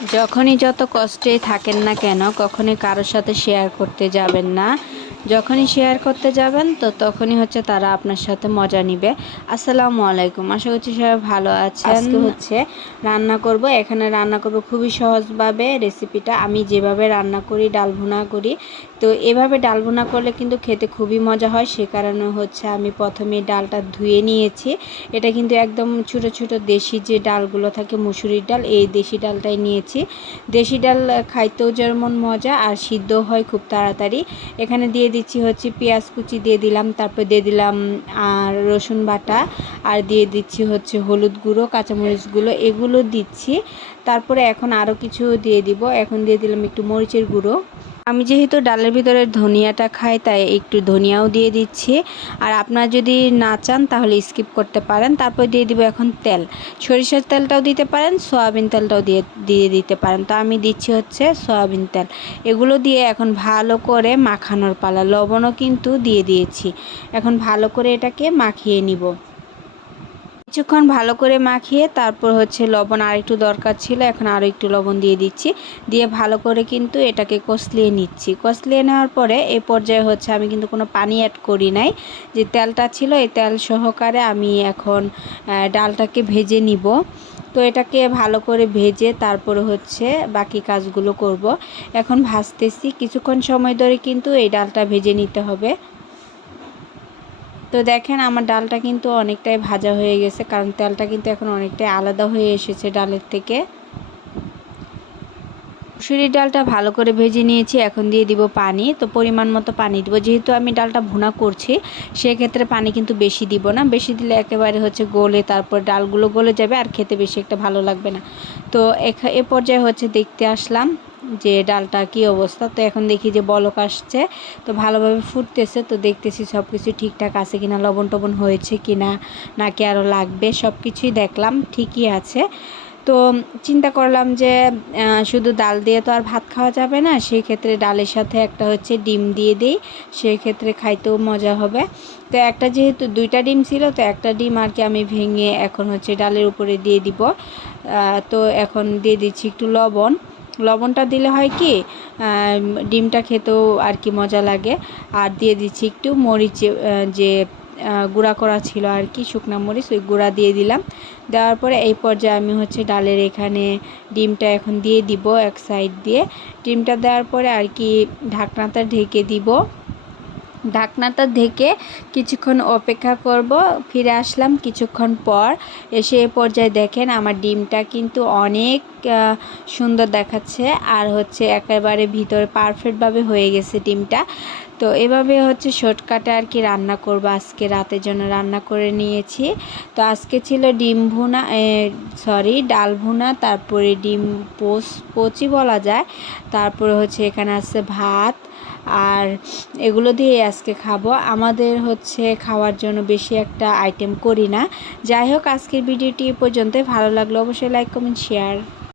যখনই যত কষ্টে থাকেন না কেন কখনই কারোর সাথে শেয়ার করতে যাবেন না। যখনই শেয়ার করতে যাবেন, তো তখনই হচ্ছে তারা আপনার সাথে মজা নিবে। আসসালামু আলাইকুম, আশা করছি সবাই ভালো আছেন। আজকে হচ্ছে রান্না করব। এখানে রান্না করব খুবই সহজভাবে রেসিপিটা আমি যেভাবে রান্না করি, ডাল ভুনা করি, তো এভাবে ডাল ভুনা করলে কিন্তু খেতে খুবই মজা হয়। সে কারণে হচ্ছে আমি প্রথমে ডালটা ধুয়ে নিয়েছি। এটা কিন্তু একদম ছোট ছোট দেশি যে ডালগুলো থাকে, মুসুরির ডাল, এই দেশি ডালটাই নিয়েছি। দেশি ডাল খাইতেও যেমন মজা, আর সিদ্ধ হয় খুব তাড়াতাড়ি। এখানে দিয়ে দিচ্ছি হচ্ছে পেঁয়াজ কুচি দিয়ে দিলাম, তারপর দিয়ে দিলাম আর রসুন বাটা, আর দিয়ে দিচ্ছি হচ্ছে হলুদ গুঁড়ো, কাঁচামরিচ গুঁড়ো, এগুলো দিচ্ছি। তারপরে এখন আরও কিছু দিয়ে দিব, এখন দিয়ে দিলাম একটু মরিচের গুঁড়ো। আমি যেহেতু ডালের ভিতরে ধনিয়াটা খাই, তাই একটু ধনিয়াও দিয়ে দিচ্ছি। আর আপনারা যদি না চান, তাহলে স্কিপ করতে পারেন। তারপর দিয়ে দিব এখন তেল। সরিষার তেলটাও দিতে পারেন, সয়াবিন তেলটাও দিয়ে দিয়ে দিতে পারেন। তো আমি দিচ্ছি হচ্ছে সয়াবিন তেল। এগুলো দিয়ে এখন ভালো করে মাখানোর পালা। লবণও কিন্তু দিয়ে দিয়েছি। এখন ভালো করে এটাকে মাখিয়ে নিব। কিছুক্ষণ ভালো করে মাখিয়ে তারপর হচ্ছে লবণ আর একটু দরকার ছিল, এখন আরও একটু লবণ দিয়ে দিচ্ছি। দিয়ে ভালো করে কিন্তু এটাকে কষলিয়ে নিচ্ছি। কষলিয়ে নেওয়ার পরে এই পর্যায়ে হচ্ছে আমি কিন্তু কোনো পানি অ্যাড করি নাই। যে তেলটা ছিল এই তেল সহকারে আমি এখন ডালটাকে ভেজে নিব। তো এটাকে ভালো করে ভেজে তারপরে হচ্ছে বাকি কাজগুলো করব। এখন ভাজতেছি। কিছুক্ষণ সময় ধরে কিন্তু এই ডালটা ভেজে নিতে হবে। তো দেখেন আমার ডালটা কিন্তু অনেকটাই ভাজা হয়ে গেছে, কারণ তেলটা কিন্তু এখন অনেকটাই আলাদা হয়ে এসেছে ডালের থেকে। মুসুরির ডালটা ভালো করে ভেজে নিয়েছি, এখন দিয়ে দিব পানি। তো পরিমাণ মতো পানি দিব, যেহেতু আমি ডালটা ভুনা করছি, সেক্ষেত্রে পানি কিন্তু বেশি দিব না। বেশি দিলে একেবারে হচ্ছে গলে, তারপর ডালগুলো গলে যাবে আর খেতে বেশি একটা ভালো লাগবে না। তো এ পর্যায়ে হচ্ছে দেখতে আসলাম। যে ডালটা কি অবস্থা, তো এখন দেখি যে বলক আসছে, তো ভালোভাবে ফুটতেছে, তো দেখতেছি সব কিছু ঠিকঠাক আছে কিনা, লবণ টবণ হয়েছে কিনা, নাকি আরও লাগবে সব কিছুই দেখলাম, ঠিকই আছে। তো চিন্তা করলাম যে শুধু ডাল দিয়ে তো আর ভাত খাওয়া যাবে না সেই ক্ষেত্রে ডালের সাথে একটা হচ্ছে ডিম দিয়ে দিই সেই ক্ষেত্রে খাইতেও মজা হবে। তো একটা যেহেতু দুইটা ডিম ছিল, তো একটা ডিম আর কি আমি ভেঙে এখন হচ্ছে ডালের উপরে দিয়ে দিব। তো এখন দিয়ে দিচ্ছি একটু লবণ। লবণটা দিলে হয় কি ডিমটা খেতেও আর কি মজা লাগে। আর দিয়ে দিচ্ছি একটু মরিচ যে গুঁড়া করা ছিল আর কি, শুকনো মরিচ, ওই গুঁড়া দিয়ে দিলাম। দেওয়ার পরে এই পর্যায়ে আমি হচ্ছে ডালের এখানে ডিমটা এখন দিয়ে দিব এক সাইড দিয়ে। ডিমটা দেওয়ার পরে আর কি ঢাকনাটা ঢেকে দিব। ঢাকনাটা ঢেকে কিছুক্ষণ অপেক্ষা করব। ফিরে আসলাম কিছুক্ষণ পর। এসে এ পর্যায়ে দেখেন আমার ডিমটা কিন্তু অনেক সুন্দর দেখাচ্ছে। আর হচ্ছে একেবারে ভিতরে পারফেক্টভাবে হয়ে গেছে ডিমটা। তো এভাবে হচ্ছে শর্টকাটে আর কি রান্না করব। আজকে রাতের জন্য রান্না করে নিয়েছি। তো আজকে ছিল ডিম ভুনা সরি ডাল ভুনা, তারপরে ডিম পোস পচি বলা যায়। তারপরে হচ্ছে এখানে আছে ভাত, আর এগুলো দিয়ে আজকে খাব। আমাদের হচ্ছে খাওয়ার জন্য বেশি একটা আইটেম করি না। যাই হোক, আজকের ভিডিওটি পর্যন্ত ভালো লাগল অবশ্যই লাইক কমেন্ট শেয়ার